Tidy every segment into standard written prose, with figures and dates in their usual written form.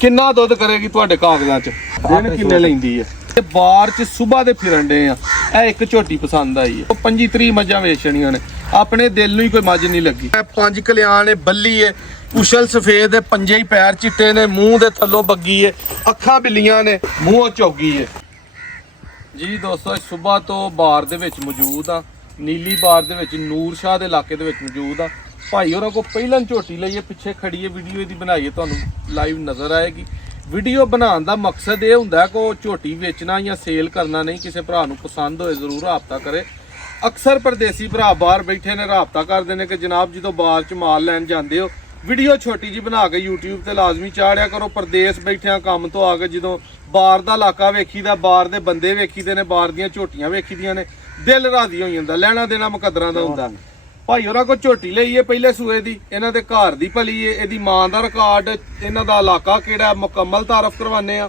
ਕਿੰਨਾ ਦੁੱਧ ਕਰੇਗੀ ਤੁਹਾਡੇ ਕਾਗਜ਼ਾਂ 'ਚ? ਦਿਨ ਕਿੰਨੇ ਲੈਂਦੀ ਹੈ? ਤੇ ਬਾਰ 'ਚ ਸਵੇਰ ਦੇ ਫਿਰਨ ਡੇ ਆ। ਇਹ ਇੱਕ ਝੋਟੀ ਪਸੰਦ ਆਈ ਹੈ। 25-30 ਮੱਝਾਂ ਵੇਚਣੀਆਂ ਨੇ, ਆਪਣੇ ਦਿਲ ਨੂੰ ਹੀ ਕੋਈ ਮੱਝ ਨਹੀਂ ਲੱਗੀ। ਇਹ 5 ਕਲਿਆਣ ਨੇ, ਬੱਲੀ ਏ, ਉਛਲ ਸਫੇਦ ਦੇ, ਪੰਜੇ ਹੀ ਪੈਰ ਚਿੱਟੇ ਨੇ, ਮੂੰਹ ਦੇ ਥੱਲੋਂ ਬੱਗੀ ਏ, ਅੱਖਾਂ ਬਿੱਲੀਆਂ ਨੇ, ਮੂੰਹੋਂ ਚੌਗੀ ਏ। ਜੀ ਦੋਸਤੋ, ਸਵੇਰ ਤੋਂ ਬਾਰ ਦੇ ਵਿੱਚ ਮੌਜੂਦ ਆ, ਨੀਲੀ ਬਾਰ ਦੇ ਵਿੱਚ, ਨੂਰ ਸ਼ਾਹ ਦੇ ਇਲਾਕੇ ਦੇ ਵਿੱਚ ਮੌਜੂਦ ਆ। ਭਾਈ ਹੋਰਾਂ ਕੋਲ ਪਹਿਲਾਂ ਝੋਟੀ ਲਈ ਹੈ, ਪਿੱਛੇ ਖੜੀ ਹੈ, ਵੀਡੀਓ ਇਹਦੀ ਬਣਾਈਏ, ਤੁਹਾਨੂੰ ਲਾਈਵ ਨਜ਼ਰ ਆਏਗੀ। ਵੀਡੀਓ ਬਣਾਉਣ ਦਾ ਮਕਸਦ ਇਹ ਹੁੰਦਾ ਕਿ ਉਹ ਝੋਟੀ ਵੇਚਣਾ ਜਾਂ ਸੇਲ ਕਰਨਾ ਨਹੀਂ। ਕਿਸੇ ਭਰਾ ਨੂੰ ਪਸੰਦ ਹੋਏ ਜ਼ਰੂਰ ਰਾਬਤਾ ਕਰੇ। ਅਕਸਰ ਪਰਦੇਸੀ ਭਰਾ ਬਾਹਰ ਬੈਠੇ ਨੇ, ਰਾਬਤਾ ਕਰਦੇ ਨੇ ਕਿ ਜਨਾਬ ਜਦੋਂ ਬਾਹਰ 'ਚ ਮਾਲ ਲੈਣ ਜਾਂਦੇ ਹੋ, ਵੀਡੀਓ ਛੋਟੀ ਜੀ ਬਣਾ ਕੇ YouTube ਤੇ ਲਾਜ਼ਮੀ ਚਾੜਿਆ ਕਰੋ। ਪਰਦੇਸ ਬੈਠਿਆਂ ਕੰਮ ਤੋਂ ਆ ਕੇ ਜਦੋਂ ਬਾਹਰ ਦਾ ਇਲਾਕਾ ਵੇਖੀਦਾ, ਬਾਹਰ ਦੇ ਬੰਦੇ ਵੇਖੀਦੇ ਨੇ, ਬਾਹਰ ਦੀਆਂ ਝੋਟੀਆਂ ਵੇਖੀਦੀਆਂ ਨੇ, ਦਿਲ ਰਾਜ਼ੀ ਹੋ ਜਾਂਦਾ। ਲੈਣਾ ਦੇਣਾ ਮੁਕੱਦਰਾਂ ਦਾ ਹੁੰਦਾ। ਭਾਈ ਹੋਰਾਂ ਕੋਲ ਝੋਟੀ ਲਈ ਹੈ ਪਹਿਲੇ ਸੂਏ ਦੀ, ਇਹਨਾਂ ਦੇ ਘਰ ਦੀ ਭਲੀ ਹੈ, ਇਹਦੀ ਮਾਂ ਦਾ ਰਿਕਾਰਡ, ਇਹਨਾਂ ਦਾ ਇਲਾਕਾ ਕਿਹੜਾ, ਮੁਕੰਮਲ ਤਾਰਫ ਕਰਵਾਨੇ ਆ।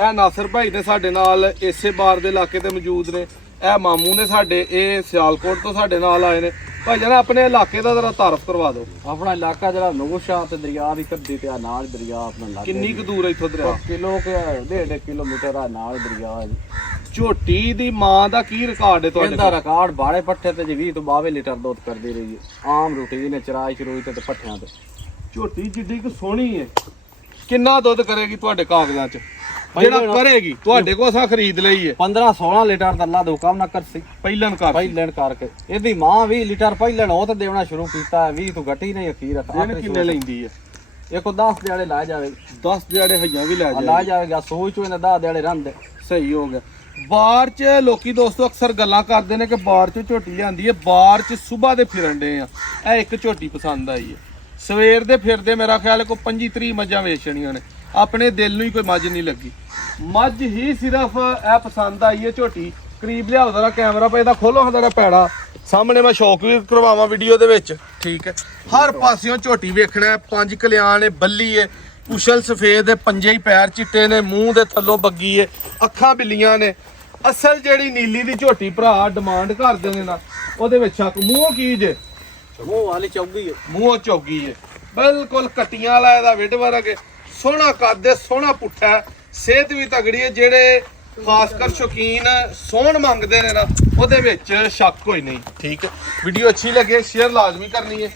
ਇਹ ਨਾਸਰ ਭਾਈ ਨੇ ਸਾਡੇ ਨਾਲ ਇਸੇ ਬਾਰ ਦੇ ਇਲਾਕੇ ਤੇ ਮੌਜੂਦ ਨੇ। ਇਹ ਮਾਮੂ ਨੇ ਸਾਡੇ, ਇਹ ਸਿਆਲਕੋਟ ਤੋਂ ਸਾਡੇ ਨਾਲ ਆਏ ਨੇ। ਭਾਈ ਜਾਨ ਆਪਣੇ ਇਲਾਕੇ ਦਾ ਜ਼ਰਾ ਤਾਰਫ ਕਰਵਾ ਦਿਓ। ਆਪਣਾ ਇਲਾਕਾ ਜਿਹੜਾ ਨੌਸ਼ਾ ਤੇ ਦਰਿਆ ਦੀ ਕੱਦੀ ਤੇ ਨਾਲ ਦਰਿਆ ਆਪਣਾ ਇਲਾਕਾ। ਕਿੰਨੀ ਕੁ ਦੂਰ ਹੈ ਇੱਥੋਂ ਦਰਿਆ? ਕਿਲੋ ਕੇ 1.5 ਕਿਲੋਮੀਟਰ ਆ ਨਾਲ ਦਰਿਆ ਹੈ। ਝੋਟੀ ਦੀ ਮਾਂ ਦਾ ਕੀ ਰਿਕਾਰਡ ਹੈ ਤੁਹਾਡੇ ਇਹਦਾ ਰਿਕਾਰਡ ਬਾੜੇ ਪੱਠੇ ਤੇ 20 ਤੋਂ 22 ਲੀਟਰ ਦੁੱਧ ਕਰਦੀ ਰਹੀ ਹੈ। ਆਮ ਰੂਟੀਨ ਨੇ ਚਰਾਈ ਚਰੂਈ ਤੇ ਪੱਠਿਆਂ ਤੇ। ਝੋਟੀ ਜਿੱਡੀ ਕੁ ਸੋਹਣੀ ਹੈ, ਕਿੰਨਾ ਦੁੱਧ ਕਰੇਗੀ ਤੁਹਾਡੇ ਕਾਗਜ਼ਾਂ 'ਚ? ਜਿਹੜਾ ਕਰੇਗੀ ਤੁਹਾਡੇ ਕੋਲ ਅਸਾਂ ਖਰੀਦ ਲਈ ਹੈ। 15-16 ਲੀਟਰ ਦਾ ਅੱਲਾ ਦਾ ਹੁਕਮ ਨਾ ਕਰਸੀ ਪਹਿਲਣ ਕਰਕੇ। ਇਹਦੀ ਮਾਂ 20 ਲੀਟਰ ਪਹਿਲਣ ਉਹ ਤਾਂ ਦੇਣਾ ਸ਼ੁਰੂ ਕੀਤਾ ਹੈ। 20 ਤੋਂ ਘਟੀ ਨਹੀਂ ਅਖੀਰ। ਦਿਨ ਕਿੰਨੇ ਲੈਂਦੀ ਹੈ? ਇਹ ਕੋ 10 ਦਿਹਾੜੇ ਲਾ ਜਾਵੇ। 10 ਦਿਹਾੜੇ ਹਈਆਂ ਵੀ ਲਾ ਜਾਵੇਗਾ। ਸੋਚ ਚੋਂ ਇਹਨੇ 10 ਦਿਹਾੜੇ ਰਹਿੰਦੇ। ਸਹੀ ਹੋ ਗਿਆ। ਬਾਰ 'ਚ ਲੋਕੀ ਦੋਸਤੋ ਅਕਸਰ ਗੱਲਾਂ ਕਰਦੇ ਨੇ ਕਿ ਬਾਰ 'ਚ ਝੋਟੀ ਲਿਆਂਦੀ ਹੈ। ਬਾਰ 'ਚ ਸਵੇਰ ਦੇ ਫਿਰਨ ਡੇ ਆ। ਇਹ ਇੱਕ ਝੋਟੀ ਪਸੰਦ ਆਈ ਹੈ। ਸਵੇਰ ਦੇ ਫਿਰਦੇ ਮੇਰਾ ਖਿਆਲ ਕੋਈ 25-30 ਮੱਝਾਂ ਵੇਚਣੀਆਂ ਨੇ, ਆਪਣੇ ਦਿਲ ਨੂੰ ਹੀ ਕੋਈ ਮੱਝ ਨਹੀਂ ਲੱਗੀ। ਮੱਝ ਹੀ ਸਿਰਫ ਇਹ ਪਸੰਦ ਆਈ ਹੈ ਝੋਟੀ। ਕਰੀਬ ਲਿਆਓ ਜ਼ਰਾ ਕੈਮਰਾ ਪਾ, ਇਹਦਾ ਖੋਲੋ ਜ਼ਰਾ ਪੈੜਾ ਸਾਹਮਣੇ, ਮੈਂ ਸ਼ੌਕ ਵੀ ਕਰਵਾਵਾਂ ਵੀਡੀਓ ਦੇ ਵਿੱਚ। ਠੀਕ ਹੈ, ਹਰ ਪਾਸਿਓਂ ਝੋਟੀ ਵੇਖਣਾ ਹੈ। 5 ਕਲਿਆਣ ਨੇ, ਬੱਲੀ ਹੈ, ਉਛਲ ਸਫੇਦ ਦੇ, ਪੰਜੇ ਹੀ ਪੈਰ ਚਿੱਟੇ ਨੇ, ਮੂੰਹ ਦੇ ਥੱਲੋਂ ਬੱਗੀ ਏ, ਅੱਖਾਂ ਬਿੱਲੀਆਂ ਨੇ। ਅਸਲ ਜਿਹੜੀ ਨੀਲੀ ਦੀ ਝੋਟੀ ਭਰਾ ਡਿਮਾਂਡ ਕਰਦੇ ਨੇ ਨਾ, ਉਹਦੇ ਵਿੱਚ ਸ਼ੱਕ। ਮੂੰਹੋਂ ਕੀ ਜੇ? ਮੂੰਹ ਵਾਲੀ ਚੌਗੀ ਹੈ। ਮੂੰਹੋਂ ਚੌਗੀ ਏ, ਬਿਲਕੁਲ ਕਟੀਆਂ ਵਾਲਾ ਇਹਦਾ ਵਿਡ ਵਰਗ। ਸੋਹਣਾ ਕੱਦ, ਸੋਹਣਾ ਪੁੱਠਾ, ਸਿਹਤ ਵੀ ਤਗੜੀ ਹੈ। ਜਿਹੜੇ ਖਾਸ ਕਰ ਸ਼ੌਕੀਨ ਸੋਹਣ ਮੰਗਦੇ ਨੇ ਨਾ, ਉਹਦੇ ਵਿੱਚ ਸ਼ੱਕ ਕੋਈ ਨਹੀਂ। ਠੀਕ ਹੈ, ਵੀਡੀਓ ਅੱਛੀ ਲੱਗੇ ਸ਼ੇਅਰ ਲਾਜ਼ਮੀ ਕਰਨੀ ਹੈ।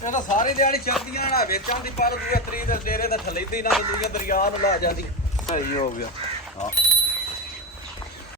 ਇਹ ਤਾਂ ਸਾਰੀ ਦਿਹਾੜੀ ਚੱਲਦੀਆਂ ਨਾ, ਵੇਚਾਂ ਦੀ ਪਰ ਦੂਏ ਤਰੀ ਦੇ ਡੇਰੇ ਦਾ ਥੱਲੇ ਦੀ ਨਾ ਦੂਏ ਦਰਿਆ ਨੂੰ ਲਾ ਜਾਂਦੀ। ਸਹੀ ਹੋ ਗਿਆ।